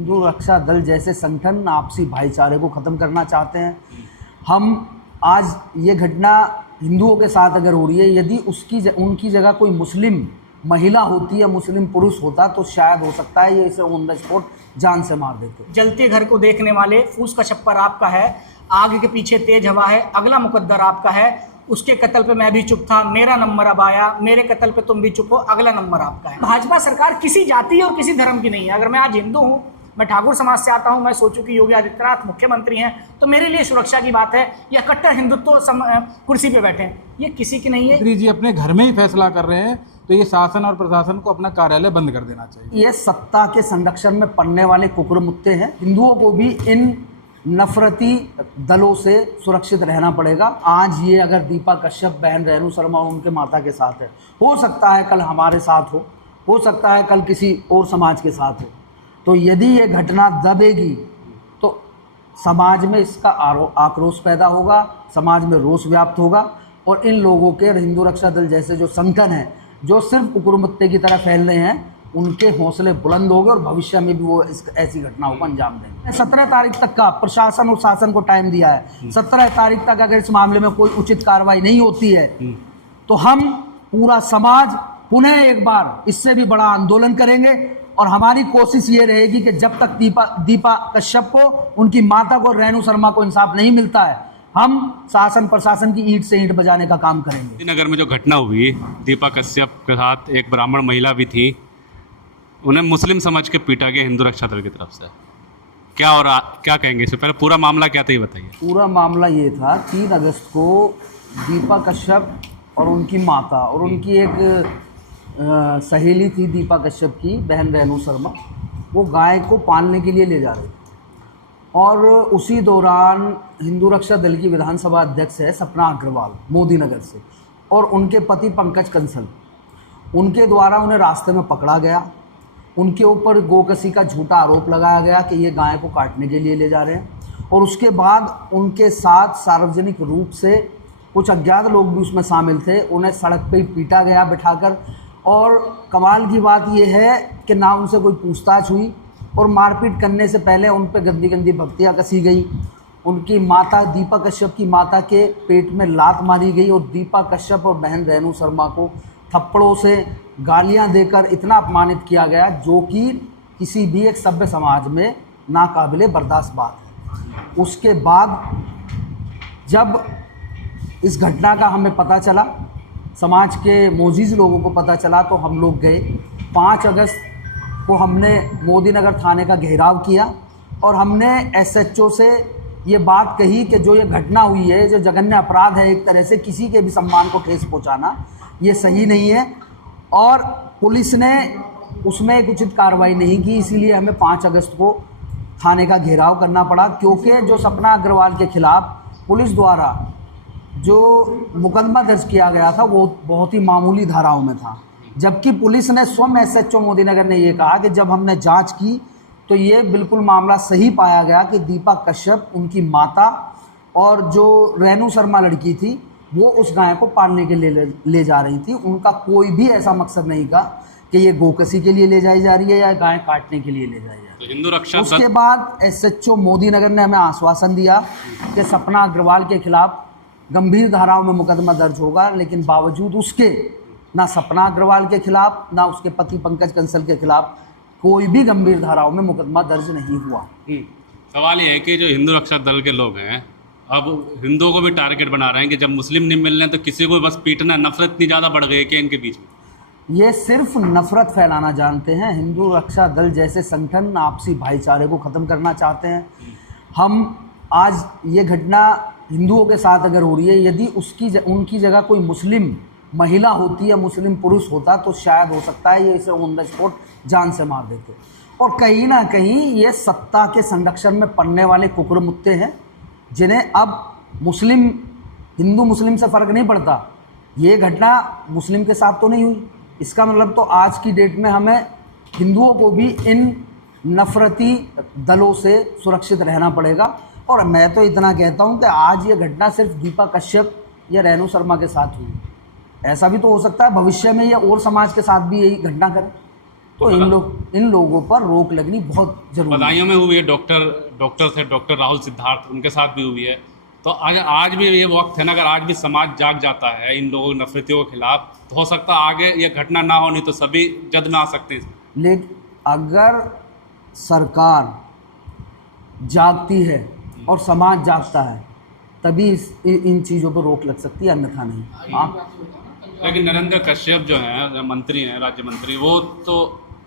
हिंदू रक्षा दल जैसे संगठन आपसी भाईचारे को ख़त्म करना चाहते हैं। हम आज ये घटना हिंदुओं के साथ अगर हो रही है, यदि उनकी जगह कोई मुस्लिम महिला होती या मुस्लिम पुरुष होता तो शायद हो सकता है ये इसे ऑन द स्पॉट जान से मार देते। जलते घर को देखने वाले, फूस का छप्पर आपका है, आग के पीछे तेज हवा है, अगला मुकद्दर आपका है, उसके कत्ल पे मैं भी चुप था, मेरा नंबर अब आया, मेरे कत्ल पे तुम भी चुप हो, अगला नंबर आपका है। भाजपा सरकार किसी जाति और किसी धर्म की नहीं है। अगर मैं आज हिंदू हूँ, मैं ठाकुर समाज से आता हूँ, मैं सोचूं कि योगी आदित्यनाथ मुख्यमंत्री हैं तो मेरे लिए सुरक्षा की बात है, या कट्टर हिंदुत्व कुर्सी पे बैठे हैं, ये किसी की नहीं है। मंत्री जी अपने घर में ही फैसला कर रहे हैं तो ये शासन और प्रशासन को अपना कार्यालय बंद कर देना चाहिए। ये सत्ता के संरक्षण में पड़ने वाले कुकुरमुत्ते हैं। हिंदुओं को भी इन नफरती दलों से सुरक्षित रहना पड़ेगा। आज ये अगर दीपा कश्यप बहन रेणु शर्मा और उनके माता के साथ है, हो सकता है कल हमारे साथ हो सकता है कल किसी और समाज के साथ हो। तो यदि ये घटना दबेगी तो समाज में इसका आक्रोश पैदा होगा, समाज में रोष व्याप्त होगा और इन लोगों के हिंदू रक्षा दल जैसे जो संगठन है जो सिर्फ कुकुरमुत्ते की तरह फैल रहे हैं, उनके हौसले बुलंद होंगे और भविष्य में भी वो ऐसी घटनाओं को अंजाम देंगे। 17 तारीख तक का प्रशासन और शासन को टाइम दिया है। 17 तारीख तक अगर इस मामले में कोई उचित कार्रवाई नहीं होती है तो हम पूरा समाज पुनः एक बार इससे भी बड़ा आंदोलन करेंगे और हमारी कोशिश ये रहेगी कि जब तक दीपा कश्यप को, उनकी माता को, रेणु शर्मा को इंसाफ नहीं मिलता है, हम शासन प्रशासन की ईंट से ईंट बजाने का काम करेंगे। नगर में जो घटना हुई, दीपा कश्यप के साथ एक ब्राह्मण महिला भी थी, उन्हें मुस्लिम समझ के पीटा गया हिंदू रक्षा दल की तरफ से। क्या कहेंगे इससे पहले पूरा मामला क्या था ये बताइए। पूरा मामला ये था, 3 अगस्त को दीपा कश्यप और उनकी माता और उनकी एक सहेली थी दीपा कश्यप की बहन रेणु शर्मा, वो गाय को पालने के लिए ले जा रही थी और उसी दौरान हिंदू रक्षा दल की विधानसभा अध्यक्ष है सपना अग्रवाल मोदी नगर से, और उनके पति पंकज कंसल, उनके द्वारा उन्हें रास्ते में पकड़ा गया। उनके ऊपर गोकसी का झूठा आरोप लगाया गया कि ये गाय को काटने के लिए ले जा रहे हैं और उसके बाद उनके साथ सार्वजनिक रूप से कुछ अज्ञात लोग भी उसमें शामिल थे, उन्हें सड़क पे पीटा गया बिठाकर। और कमाल की बात यह है कि ना उनसे कोई पूछताछ हुई और मारपीट करने से पहले उन पर गंदी गंदी भक्तियाँ कसी गई। उनकी माता, दीपा कश्यप की माता के पेट में लात मारी गई और दीपा कश्यप और बहन रेणु शर्मा को थप्पड़ों से, गालियां देकर इतना अपमानित किया गया जो कि किसी भी एक सभ्य समाज में नाकाबिले बर्दाश्त बात है। उसके बाद जब इस घटना का हमें पता चला, समाज के मोजीज़ लोगों को पता चला, तो हम लोग गए। 5 अगस्त को हमने मोदी नगर थाने का घेराव किया और हमने SHO से ये बात कही कि जो ये घटना हुई है, जो जघन्य अपराध है, एक तरह से किसी के भी सम्मान को ठेस पहुंचाना, ये सही नहीं है और पुलिस ने उसमें एक उचित कार्रवाई नहीं की। इसीलिए हमें 5 अगस्त को थाने का घेराव करना पड़ा, क्योंकि जो सपना अग्रवाल के खिलाफ पुलिस द्वारा जो मुकदमा दर्ज किया गया था वो बहुत ही मामूली धाराओं में था, जबकि पुलिस ने स्वयं SHO मोदी नगर ने ये कहा कि जब हमने जांच की तो ये बिल्कुल मामला सही पाया गया कि दीपा कश्यप, उनकी माता और जो रेणु शर्मा लड़की थी वो उस गाय को पालने के लिए ले जा रही थी। उनका कोई भी ऐसा मकसद नहीं था कि ये गोकसी के लिए ले जाई जा रही है या गाय काटने के लिए ले जाई जा रही है। तो हिंदू रक्षा उसके बाद SHO मोदी नगर ने हमें आश्वासन दिया कि सपना अग्रवाल के खिलाफ गंभीर धाराओं में मुकदमा दर्ज होगा, लेकिन बावजूद उसके ना सपना अग्रवाल के खिलाफ ना उसके पति पंकज कंसल के खिलाफ कोई भी गंभीर धाराओं में मुकदमा दर्ज नहीं हुआ। सवाल ये है कि जो हिंदू रक्षा दल के लोग हैं अब हिंदुओं को भी टारगेट बना रहे हैं कि जब मुस्लिम नहीं मिल रहे हैं तो किसी को बस पीटना, नफरत इतनी ज़्यादा बढ़ गई है कि इनके बीच में ये सिर्फ नफरत फैलाना जानते हैं। हिंदू रक्षा दल जैसे संगठन आपसी भाईचारे को ख़त्म करना चाहते हैं। हम आज ये घटना हिंदुओं के साथ अगर हो रही है, यदि उनकी जगह कोई मुस्लिम महिला होती या मुस्लिम पुरुष होता तो शायद हो सकता है ये इसे ऑन द स्पॉट जान से मार देते। और कहीं ना कहीं ये सत्ता के संरक्षण में पड़ने वाले कुकुरमुत्ते हैं, जिन्हें अब हिंदू मुस्लिम से फ़र्क नहीं पड़ता। ये घटना मुस्लिम के साथ तो नहीं हुई, इसका मतलब तो आज की डेट में हमें हिंदुओं को भी इन नफरती दलों से सुरक्षित रहना पड़ेगा। और मैं तो इतना कहता हूं कि आज ये घटना सिर्फ दीपा कश्यप या रेणु शर्मा के साथ हुई, ऐसा भी तो हो सकता है भविष्य में ये और समाज के साथ भी यही घटना करे। तो इन लोगों पर रोक लगनी बहुत जरूरी है। बदायूं में हुई है, डॉक्टर राहुल सिद्धार्थ, उनके साथ भी हुई है। तो अगर आज भी ये वक्त है ना, अगर आज भी समाज जाग जाता है इन लोगों नफरतियों के खिलाफ, तो हो सकता है आगे ये घटना ना होनी तो सभी जद में आ सकते हैं। लेकिन अगर सरकार जागती है और समाज जागता है तभी इन चीज़ों पर रोक लग सकती है, अन्यथा नहीं। आप लेकिन नरेंद्र कश्यप जो हैं मंत्री हैं, राज्य मंत्री, वो तो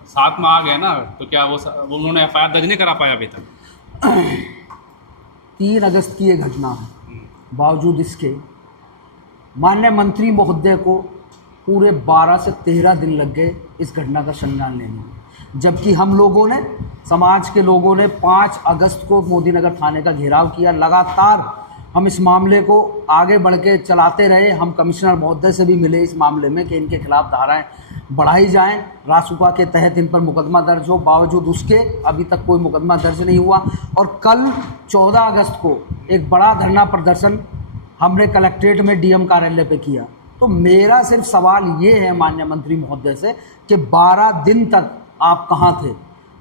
साथ में आ गए ना, तो क्या वो उन्होंने FIR दर्ज नहीं करा पाया अभी तक? 3 अगस्त की ये घटना है, बावजूद इसके माननीय मंत्री महोदय को पूरे 12 से 13 दिन लग गए इस घटना का संज्ञान लेने में, जबकि हम लोगों ने, समाज के लोगों ने 5 अगस्त को मोदी नगर थाने का घेराव किया। लगातार हम इस मामले को आगे बढ़ के चलाते रहे। हम कमिश्नर महोदय से भी मिले इस मामले में कि इनके खिलाफ धाराएं बढ़ाई जाएं, रासुका के तहत इन पर मुकदमा दर्ज हो। बावजूद उसके अभी तक कोई मुकदमा दर्ज नहीं हुआ। और कल 14 अगस्त को एक बड़ा धरना प्रदर्शन हमने कलेक्ट्रेट में DM कार्यालय पे किया। तो मेरा सिर्फ सवाल ये है माननीय मंत्री महोदय से कि 12 दिन तक आप कहाँ थे?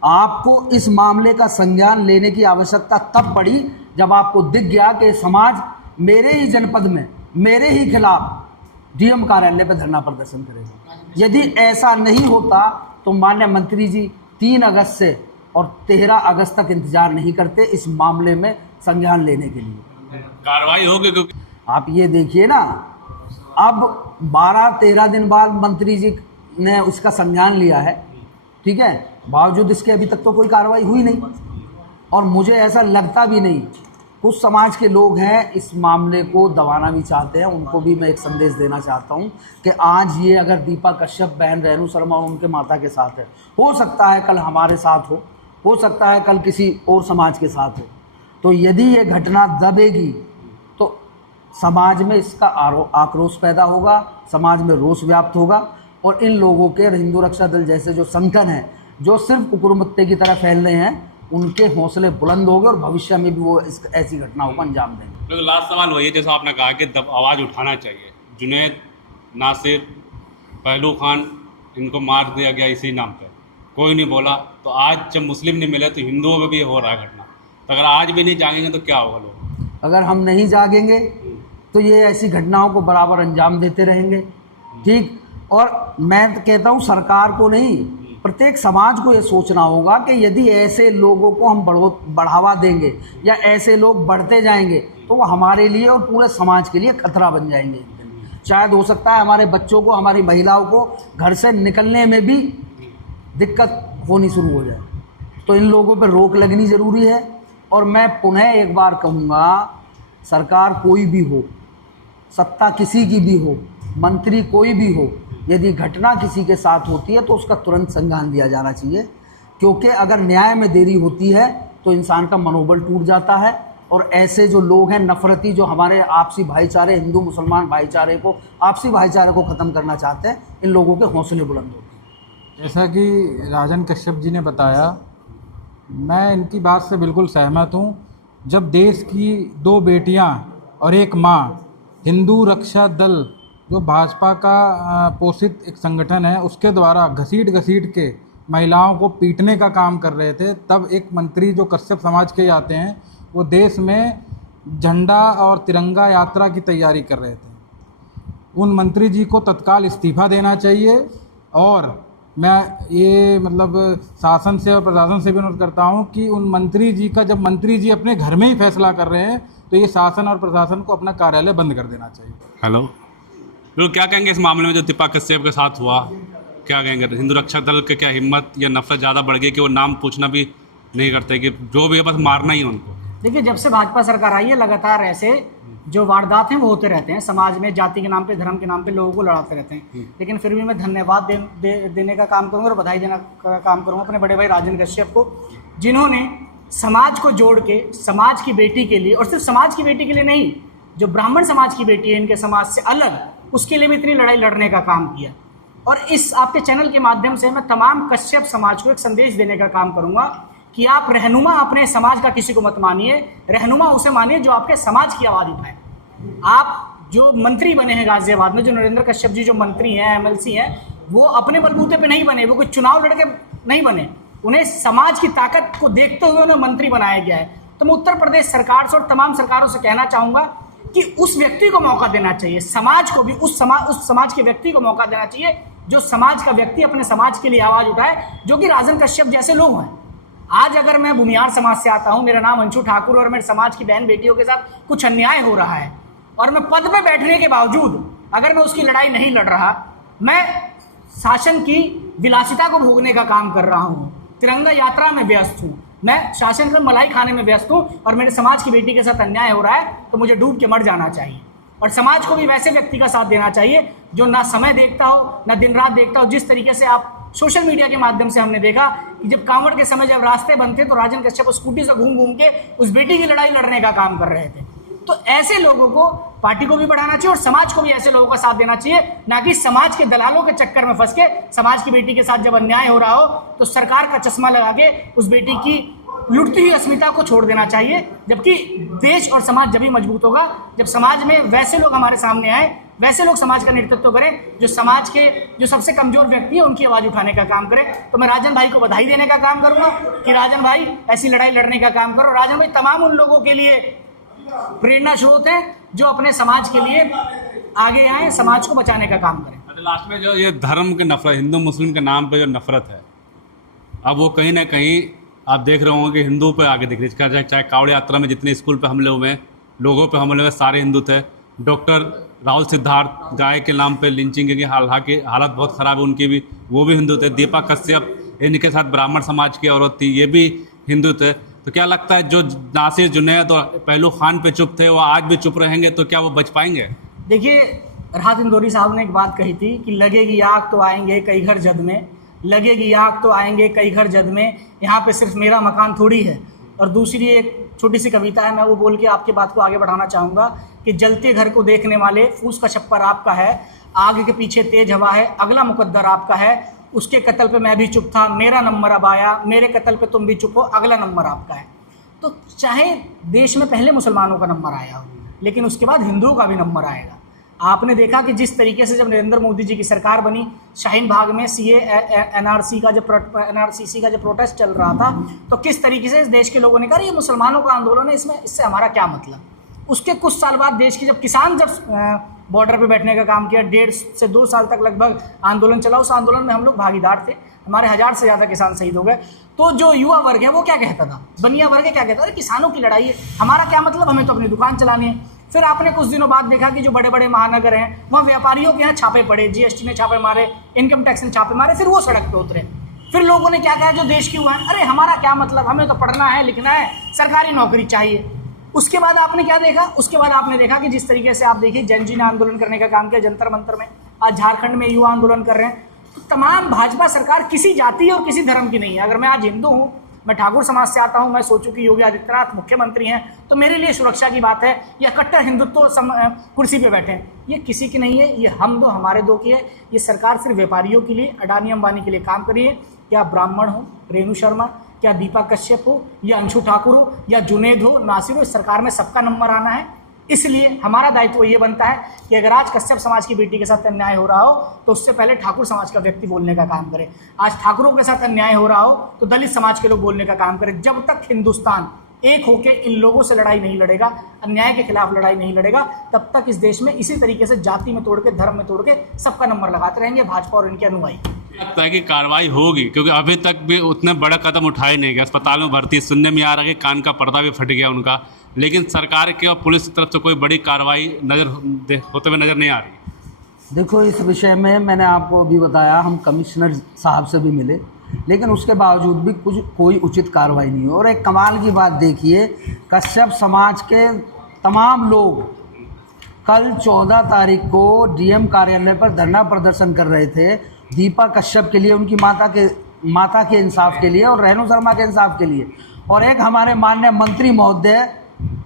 आपको इस मामले का संज्ञान लेने की आवश्यकता तब पड़ी जब आपको दिख गया कि समाज मेरे ही जनपद में मेरे ही खिलाफ DM कार्यालय पर धरना प्रदर्शन करेगा। यदि ऐसा नहीं होता तो माननीय मंत्री जी 3 अगस्त से और 13 अगस्त तक इंतजार नहीं करते इस मामले में संज्ञान लेने के लिए। कार्रवाई होगी क्योंकि आप ये देखिए ना, अब 12-13 दिन बाद मंत्री जी ने उसका संज्ञान लिया है, ठीक है, बावजूद इसके अभी तक तो कोई कार्रवाई हुई नहीं। और मुझे ऐसा लगता भी नहीं, कुछ समाज के लोग हैं इस मामले को दबाना भी चाहते हैं। उनको भी मैं एक संदेश देना चाहता हूं कि आज ये अगर दीपा कश्यप बहन रेणु शर्मा और उनके माता के साथ है, हो सकता है कल हमारे साथ हो सकता है कल किसी और समाज के साथ हो। तो यदि ये घटना दबेगी तो समाज में इसका आक्रोश पैदा होगा, समाज में रोष व्याप्त होगा और इन लोगों के हिंदू रक्षा दल जैसे जो संगठन हैं जो सिर्फ कुकुरमुत्ते की तरह फैल रहे हैं, उनके हौसले बुलंद होंगे और भविष्य में भी वो ऐसी घटनाओं को अंजाम देंगे। तो लास्ट सवाल वही है, जैसा आपने कहा कि आवाज़ उठाना चाहिए। जुनैद, नासिर, पहलू खान, इनको मार दिया गया इसी नाम पे, कोई नहीं बोला। तो आज जब मुस्लिम नहीं मिले तो हिंदुओं में भी हो रहा है घटना। तो अगर आज भी नहीं जागेंगे तो क्या होगा लोग? अगर हम नहीं जागेंगे तो ये ऐसी घटनाओं को बराबर अंजाम देते रहेंगे, ठीक। और मैं कहता हूँ सरकार को नहीं, प्रत्येक समाज को ये सोचना होगा कि यदि ऐसे लोगों को हम बढ़ावा देंगे या ऐसे लोग बढ़ते जाएंगे तो वो हमारे लिए और पूरे समाज के लिए खतरा बन जाएंगे। शायद हो सकता है हमारे बच्चों को, हमारी महिलाओं को घर से निकलने में भी दिक्कत होनी शुरू हो जाए। तो इन लोगों पर रोक लगनी ज़रूरी है। और मैं पुनः एक बार कहूँगा, सरकार कोई भी हो, सत्ता किसी की भी हो, मंत्री कोई भी हो, यदि घटना किसी के साथ होती है तो उसका तुरंत संज्ञान लिया जाना चाहिए। क्योंकि अगर न्याय में देरी होती है तो इंसान का मनोबल टूट जाता है और ऐसे जो लोग हैं नफरती, जो हमारे आपसी भाईचारे, हिंदू मुसलमान भाईचारे को, आपसी भाईचारे को ख़त्म करना चाहते हैं, इन लोगों के हौसले बुलंद होते हैं। जैसा कि राजन कश्यप जी ने बताया, मैं इनकी बात से बिल्कुल सहमत हूँ। जब देश की 2 बेटियाँ और एक माँ, हिंदू रक्षा दल जो भाजपा का पोषित एक संगठन है, उसके द्वारा घसीट के महिलाओं को पीटने का काम कर रहे थे, तब एक मंत्री जो कश्यप समाज के आते हैं वो देश में झंडा और तिरंगा यात्रा की तैयारी कर रहे थे। उन मंत्री जी को तत्काल इस्तीफा देना चाहिए। और मैं ये शासन से और प्रशासन से भी अनुरोध करता हूँ कि उन मंत्री जी का, जब मंत्री जी अपने घर में ही फैसला कर रहे हैं तो ये शासन और प्रशासन को अपना कार्यालय बंद कर देना चाहिए। हेलो, तो क्या कहेंगे इस मामले में जो दीपा कश्यप के साथ हुआ? क्या कहेंगे? हिंदू रक्षा दल के क्या हिम्मत या नफरत ज़्यादा बढ़ गई कि वो नाम पूछना भी नहीं करते कि जो भी है बस मारना ही उनको? देखिए, जब से भाजपा सरकार आई है लगातार ऐसे जो वारदात हैं वो होते रहते हैं। समाज में जाति के नाम पे, धर्म के नाम पे लोगों को लड़ाते रहते हैं। लेकिन फिर भी मैं धन्यवाद देने का काम करूँगा और बधाई देने का काम करूँगा अपने बड़े भाई राजन कश्यप को, जिन्होंने समाज को जोड़ के समाज की बेटी के लिए, और सिर्फ समाज की बेटी के लिए नहीं, जो ब्राह्मण समाज की बेटी है इनके समाज से अलग, उसके लिए भी इतनी लड़ाई लड़ने का काम किया। और इस आपके चैनल के माध्यम से मैं तमाम कश्यप समाज को एक संदेश देने का काम करूँगा कि आप रहनुमा अपने समाज का किसी को मत मानिए, रहनुमा उसे मानिए जो आपके समाज की आवाज़ उठाए। आप जो मंत्री बने हैं गाजियाबाद में, जो नरेंद्र कश्यप जी जो मंत्री हैं, MLC हैं, वो अपने बलबूते पे नहीं बने, वो कोई चुनाव लड़के नहीं बने, उन्हें समाज की ताकत को देखते हुए उन्हें मंत्री बनाया गया है। तो मैं उत्तर प्रदेश सरकार से और तमाम सरकारों से कहना चाहूँगा कि उस व्यक्ति को मौका देना चाहिए, समाज को भी उस समाज के व्यक्ति को मौका देना चाहिए जो समाज का व्यक्ति अपने समाज के लिए आवाज़ उठाए, जो कि राजन कश्यप जैसे लोग हैं। आज अगर मैं भूमिहार समाज से आता हूँ, मेरा नाम अंशु ठाकुर, और मेरे समाज की बहन बेटियों के साथ कुछ अन्याय हो रहा है और मैं पद पे बैठने के बावजूद अगर मैं उसकी लड़ाई नहीं लड़ रहा, मैं शासन की विलासिता को भोगने का काम कर रहा हूँ, तिरंगा यात्रा में व्यस्त हूँ, मैं शासन में मलाई खाने में व्यस्त हूँ और मेरे समाज की बेटी के साथ अन्याय हो रहा है, तो मुझे डूब के मर जाना चाहिए। और समाज को भी वैसे व्यक्ति का साथ देना चाहिए जो ना समय देखता हो, ना दिन रात देखता हो। जिस तरीके से आप सोशल मीडिया के माध्यम से हमने देखा कि जब कांवड़ के समय जब रास्ते बंद थे तो राजन कश्यप स्कूटी से घूम घूम के उस बेटी की लड़ाई लड़ने का काम कर रहे थे। तो ऐसे लोगों को पार्टी को भी बढ़ाना चाहिए और समाज को भी ऐसे लोगों का साथ देना चाहिए, ना कि समाज के दलालों के चक्कर में फंस के समाज की बेटी के साथ जब अन्याय हो रहा हो तो सरकार का चश्मा लगा के उस बेटी की लुटती हुई अस्मिता को छोड़ देना चाहिए। जबकि देश और समाज जब ही मजबूत होगा जब समाज में वैसे लोग हमारे सामने आए, वैसे लोग समाज का नेतृत्व करें जो समाज के जो सबसे कमजोर व्यक्ति है उनकी आवाज़ उठाने का काम करें। तो मैं राजन भाई को बधाई देने का काम करूंगा कि राजन भाई ऐसी लड़ाई लड़ने का काम करो। राजन भाई तमाम उन लोगों के लिए प्रेरणा स्रोत है जो अपने समाज के लिए आगे आए, समाज को बचाने का काम करें। लास्ट में जो ये धर्म की नफरत, हिंदू मुस्लिम के नाम पे जो नफरत है, अब वो कहीं ना कहीं आप देख रहे होंगे कि हिंदू पे आगे दिख रही है। चाहे कावड़ यात्रा में जितने स्कूल पे हमले हुए, लोगों पे हमले हुए, सारे हिंदू थे। डॉक्टर राहुल सिद्धार्थ गाय के नाम पे लिंचिंग की हालांकि हालत बहुत ख़राब है उनकी भी, वो भी हिंदू थे। दीपा कश्यप इनके साथ ब्राह्मण समाज की औरत थी, ये भी हिंदू थे। तो क्या लगता है जो नासिर, जुनैद और पहलू खान पे चुप थे वो आज भी चुप रहेंगे तो क्या वो बच पाएंगे? देखिए, राहत इंदौरी साहब ने एक बात कही थी कि लगेगी आग तो आएंगे कई घर जद में, लगेगी आग तो आएंगे कई घर जद में, यहाँ पे सिर्फ मेरा मकान थोड़ी है। और दूसरी एक छोटी सी कविता है, मैं वो बोल के आपकी बात को आगे बढ़ाना चाहूँगा कि जलते घर को देखने वाले फूस का छप्पर आपका है, आग के पीछे तेज हवा है, अगला मुकद्दर आपका है, उसके कत्ल पे मैं भी चुप था, मेरा नंबर अब आया, मेरे कत्ल पे तुम भी चुप हो, अगला नंबर आपका है। तो चाहे देश में पहले मुसलमानों का नंबर आया हो, लेकिन उसके बाद हिंदुओं का भी नंबर आएगा। आपने देखा कि जिस तरीके से जब नरेंद्र मोदी जी की सरकार बनी, शाहीन बाग में एनआरसी का जो प्रोटेस्ट चल रहा था, तो किस तरीके से इस देश के लोगों ने कहा ये मुसलमानों का आंदोलन है, इससे हमारा क्या मतलब। उसके कुछ साल बाद देश की जब किसान बॉर्डर पे बैठने का काम किया, 1.5 से 2 साल तक लगभग आंदोलन चला, उस आंदोलन में हम लोग भागीदार थे, हमारे 1000 से ज़्यादा किसान शहीद हो गए। तो जो युवा वर्ग है वो क्या कहता था, बनिया वर्ग क्या कहता था, अरे किसानों की लड़ाई है, हमारा क्या मतलब, हमें तो अपनी दुकान चलानी है। फिर आपने कुछ दिनों बाद देखा कि जो बड़े बड़े महानगर हैं वहाँ व्यापारियों के यहाँ छापे पड़े, जीएसटी ने छापे मारे, इनकम टैक्स ने छापे मारे, फिर वो सड़क पे उतरे। फिर लोगों ने क्या कहा, जो देश की हुआ है, अरे हमारा क्या मतलब, हमें तो पढ़ना है, लिखना है, सरकारी नौकरी चाहिए। उसके बाद आपने क्या देखा, उसके बाद आपने देखा कि जिस तरीके से आप देखिए जन जी ने आंदोलन करने का काम किया जंतर मंतर में, आज झारखंड में युवा आंदोलन कर रहे हैं। तो तमाम भाजपा सरकार किसी जाति और किसी धर्म की नहीं है। अगर मैं आज हिंदू हूँ, मैं ठाकुर समाज से आता हूँ, मैं सोचूं कि योगी आदित्यनाथ मुख्यमंत्री हैं तो मेरे लिए सुरक्षा की बात है, या कट्टर हिंदुत्व कुर्सी पे बैठे हैं, ये किसी की नहीं है, ये हम दो हमारे दो की है। ये सरकार सिर्फ व्यापारियों के लिए, अडानी अंबानी के लिए काम करी है। क्या ब्राह्मण हो रेणु शर्मा, क्या दीपा कश्यप हो, या अंशु ठाकुर हो, या जुनैद हो, नासिर हो, इस सरकार में सबका नंबर आना है। इसलिए हमारा दायित्व ये बनता है कि अगर आज कश्यप समाज की बेटी के साथ अन्याय हो रहा हो तो उससे पहले ठाकुर समाज का व्यक्ति बोलने का काम करे। आज ठाकुरों के साथ अन्याय हो रहा हो तो दलित समाज के लोग बोलने का काम करें। जब तक हिंदुस्तान एक होकर इन लोगों से लड़ाई नहीं लड़ेगा, अन्याय के खिलाफ लड़ाई नहीं लड़ेगा, तब तक इस देश में इसी तरीके से जाति में तोड़ के, धर्म में तोड़ के सबका नंबर लगाते रहेंगे भाजपा और इनके अनुयायी। लगता है कि कार्रवाई होगी, क्योंकि अभी तक भी उतने बड़ा कदम उठाए नहीं गए। अस्पताल में भर्ती सुनने में आ रहा है कि कान का पर्दा भी फट गया उनका, लेकिन सरकार की और पुलिस की तरफ से कोई बड़ी कार्रवाई होते हुए नज़र नहीं आ रही। देखो, इस विषय में मैंने आपको अभी बताया, हम कमिश्नर साहब से भी मिले, लेकिन उसके बावजूद भी कोई उचित कार्रवाई नहीं हो। और एक कमाल की बात देखिए, कश्यप समाज के तमाम लोग कल 14 तारीख को डीएम कार्यालय पर धरना प्रदर्शन कर रहे थे दीपा कश्यप के लिए, उनकी माता के इंसाफ के लिए और रेणु शर्मा के इंसाफ के लिए। और एक हमारे माननीय मंत्री महोदय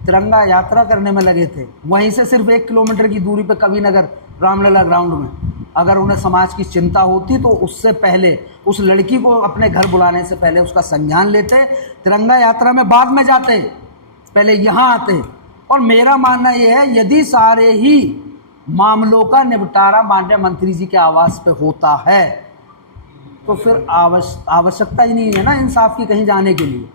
तिरंगा यात्रा करने में लगे थे, वहीं से सिर्फ 1 किलोमीटर की दूरी पर कविनगर रामलला ग्राउंड में। अगर उन्हें समाज की चिंता होती तो उससे पहले उस लड़की को अपने घर बुलाने से पहले उसका संज्ञान लेते, तिरंगा यात्रा में बाद में जाते, पहले यहाँ आते। और मेरा मानना यह है, यदि सारे ही मामलों का निपटारा माननीय मंत्री जी के आवास पे होता है, तो फिर आवश्यकता ही नहीं है ना इंसाफ की कहीं जाने के लिए।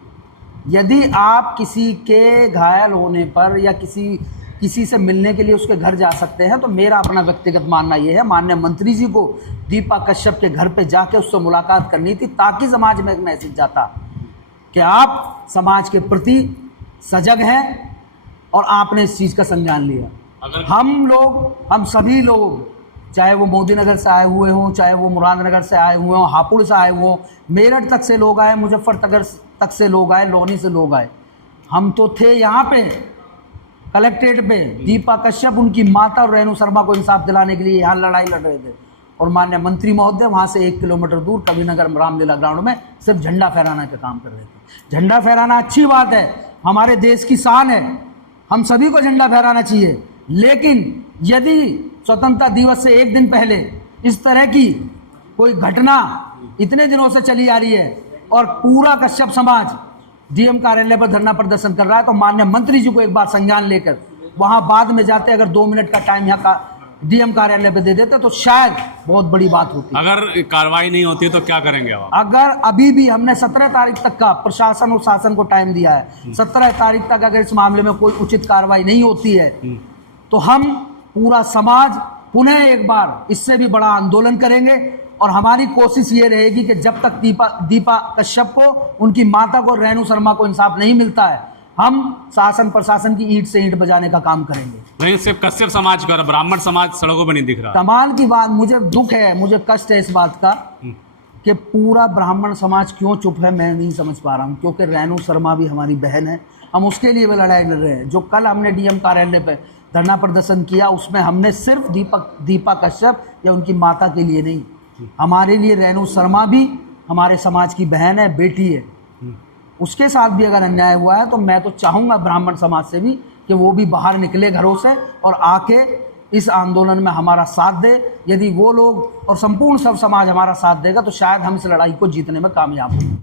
यदि आप किसी के घायल होने पर या किसी से मिलने के लिए उसके घर जा सकते हैं, तो मेरा अपना व्यक्तिगत मानना ये है, माननीय मंत्री जी को दीपा कश्यप के घर पे जाके उससे मुलाकात करनी थी, ताकि समाज में एक मैसेज जाता कि आप समाज के प्रति सजग हैं और आपने इस चीज़ का संज्ञान लिया। अगर हम सभी लोग, चाहे वो मोदी नगर से आए हुए हों, चाहे वो मुरादनगर से आए हुए हों, हापुड़ से आए हुए हों, मेरठ तक से लोग आए, मुजफ्फरनगर तक से लोग आए, लोनी से लोग आए, हम तो थे यहाँ पे कलेक्ट्रेट पे। दीपा कश्यप उनकी माता और रेणु शर्मा को इंसाफ दिलाने के लिए यहाँ लड़ाई लड़ रहे थे, और माननीय मंत्री महोदय वहाँ से 1 किलोमीटर दूर कविनगर रामलीला ग्राउंड में सिर्फ झंडा फहराना का काम कर रहे थे। झंडा फहराना अच्छी बात है, हमारे देश की शान है, हम सभी को झंडा फहराना चाहिए, लेकिन यदि स्वतंत्रता दिवस से 1 दिन पहले इस तरह की कोई घटना इतने दिनों से चली आ रही है और पूरा कश्यप समाज डीएम कार्यालय पर धरना प्रदर्शन कर रहा है, तो माननीय मंत्री जी को एक बार संज्ञान लेकर वहां बाद में जाते, अगर 2 मिनट का टाइम यहाँ का डीएम कार्यालय पे दे देते तो शायद बहुत बड़ी बात होती। अगर कार्रवाई नहीं होती है तो क्या करेंगे आप? अगर अभी भी हमने 17 तारीख तक का प्रशासन और शासन को टाइम दिया है, 17 तारीख तक अगर इस मामले में कोई उचित कार्रवाई नहीं होती है तो हम पूरा समाज पुनः एक बार इससे भी बड़ा आंदोलन करेंगे, और हमारी कोशिश ये रहेगी कि जब तक दीपा कश्यप को, उनकी माता को, रेणु शर्मा को इंसाफ नहीं मिलता है, हम शासन प्रशासन की ईंट से ईंट बजाने का काम करेंगे। नहीं सिर्फ कश्यप समाज का, ब्राह्मण समाज सड़कों पर नहीं दिख रहा। कमाल की बात, मुझे दुख है, मुझे कष्ट है इस बात का कि पूरा ब्राह्मण समाज क्यों चुप है, मैं नहीं समझ पा रहा हूँ। क्योंकि रेणु शर्मा भी हमारी बहन है, हम उसके लिए भी लड़ाई लड़ रहे हैं। जो कल हमने डीएम कार्यालय पर धरना प्रदर्शन किया, उसमें हमने सिर्फ दीपा कश्यप या उनकी माता के लिए नहीं, हमारे लिए रेणु शर्मा भी हमारे समाज की बहन है, बेटी है, उसके साथ भी अगर अन्याय हुआ है तो मैं तो चाहूँगा ब्राह्मण समाज से भी कि वो भी बाहर निकले घरों से और आके इस आंदोलन में हमारा साथ दे। यदि वो लोग और संपूर्ण सब समाज हमारा साथ देगा तो शायद हम इस लड़ाई को जीतने में कामयाब होंगे।